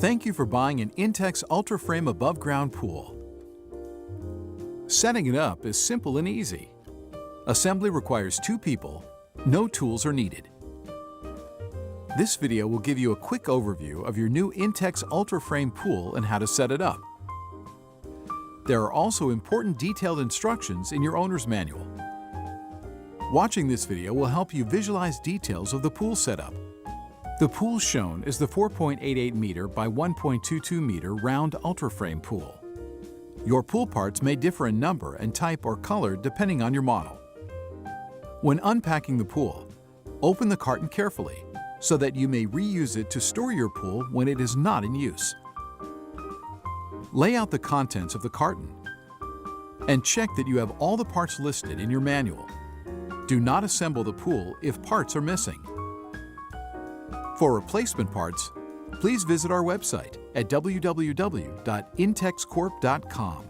Thank you for buying an Intex Ultra Frame above-ground pool. Setting it up is simple and easy. Assembly requires 2 people. No tools are needed. This video will give you a quick overview of your new Intex Ultra Frame pool and how to set it up. There are also important detailed instructions in your owner's manual. Watching this video will help you visualize details of the pool setup. The pool shown is the 4.88 meter by 1.22 meter round Ultra Frame pool. Your pool parts may differ in number and type or color depending on your model. When unpacking the pool, open the carton carefully so that you may reuse it to store your pool when it is not in use. Lay out the contents of the carton and check that you have all the parts listed in your manual. Do not assemble the pool if parts are missing. For replacement parts, please visit our website at www.intexcorp.com.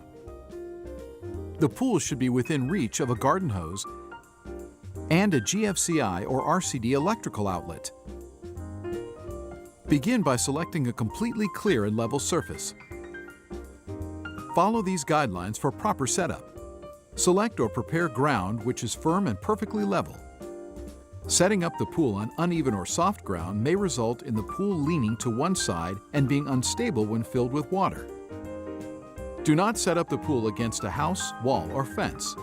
The pool should be within reach of a garden hose and a GFCI or RCD electrical outlet. Begin by selecting a completely clear and level surface. Follow these guidelines for proper setup. Select or prepare ground which is firm and perfectly level. Setting up the pool on uneven or soft ground may result in the pool leaning to one side and being unstable when filled with water. Do not set up the pool against a house, wall, or fence.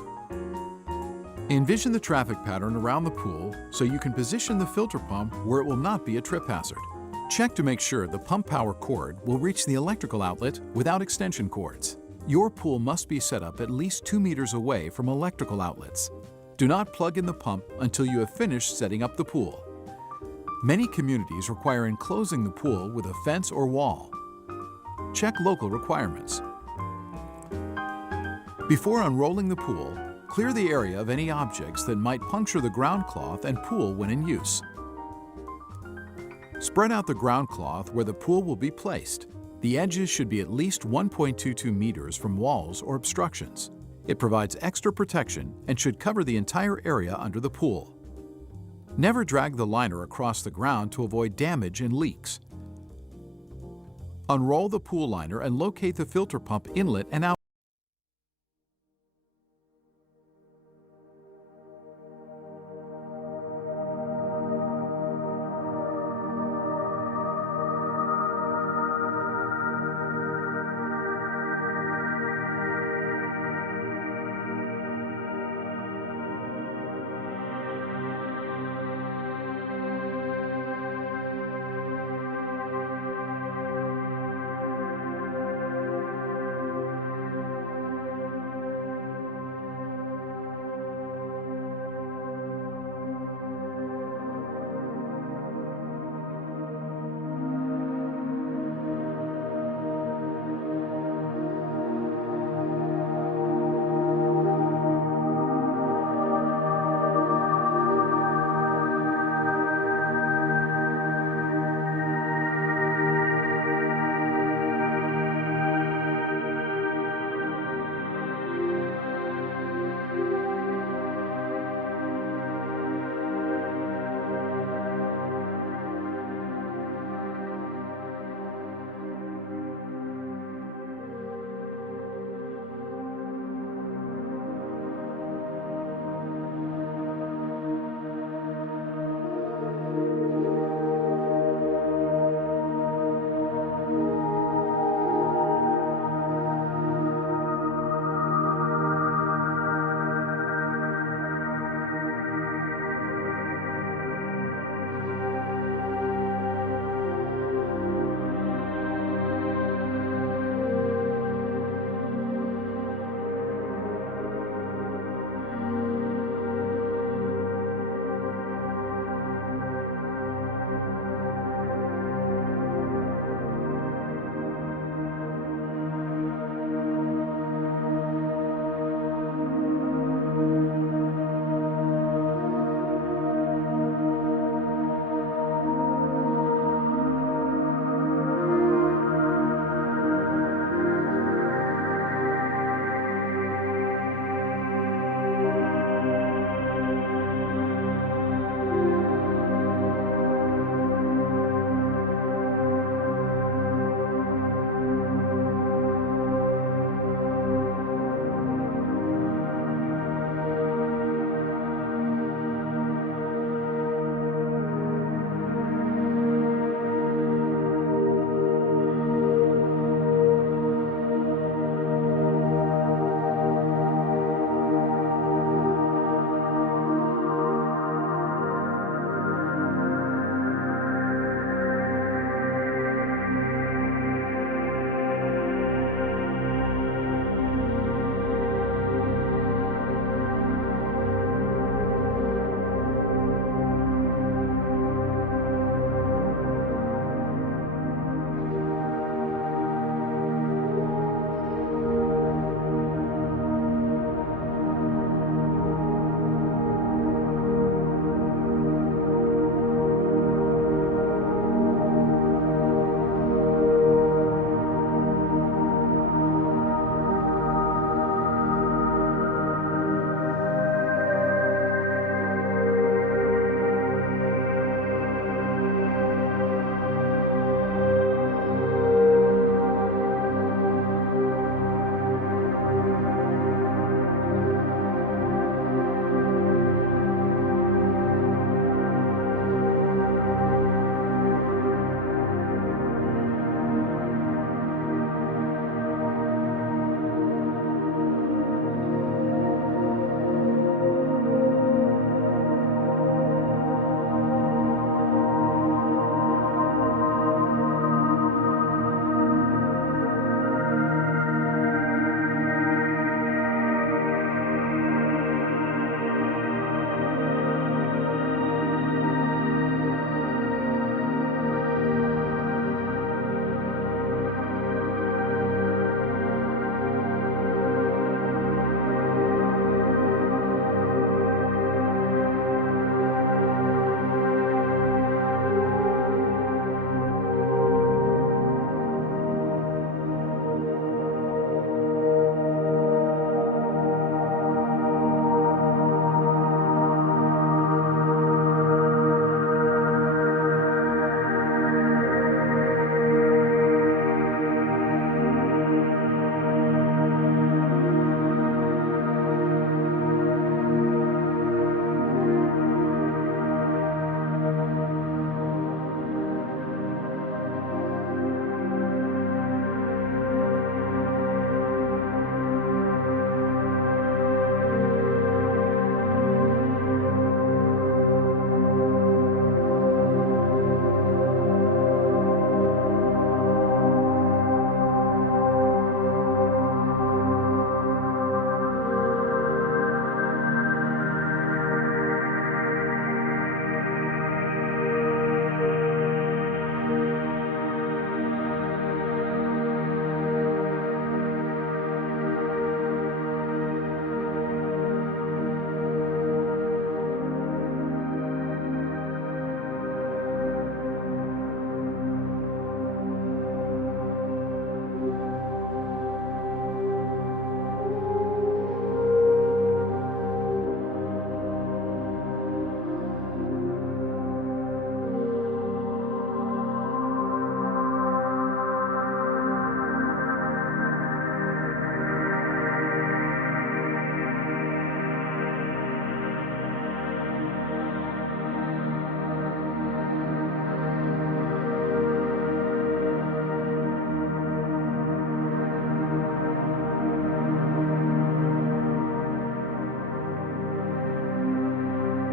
Envision the traffic pattern around the pool so you can position the filter pump where it will not be a trip hazard. Check to make sure the pump power cord will reach the electrical outlet without extension cords. Your pool must be set up at least 2 meters away from electrical outlets. Do not plug in the pump until you have finished setting up the pool. Many communities require enclosing the pool with a fence or wall. Check local requirements. Before unrolling the pool, clear the area of any objects that might puncture the ground cloth and pool when in use. Spread out the ground cloth where the pool will be placed. The edges should be at least 1.22 meters from walls or obstructions. It provides extra protection and should cover the entire area under the pool. Never drag the liner across the ground to avoid damage and leaks. Unroll the pool liner and locate the filter pump inlet and outlet.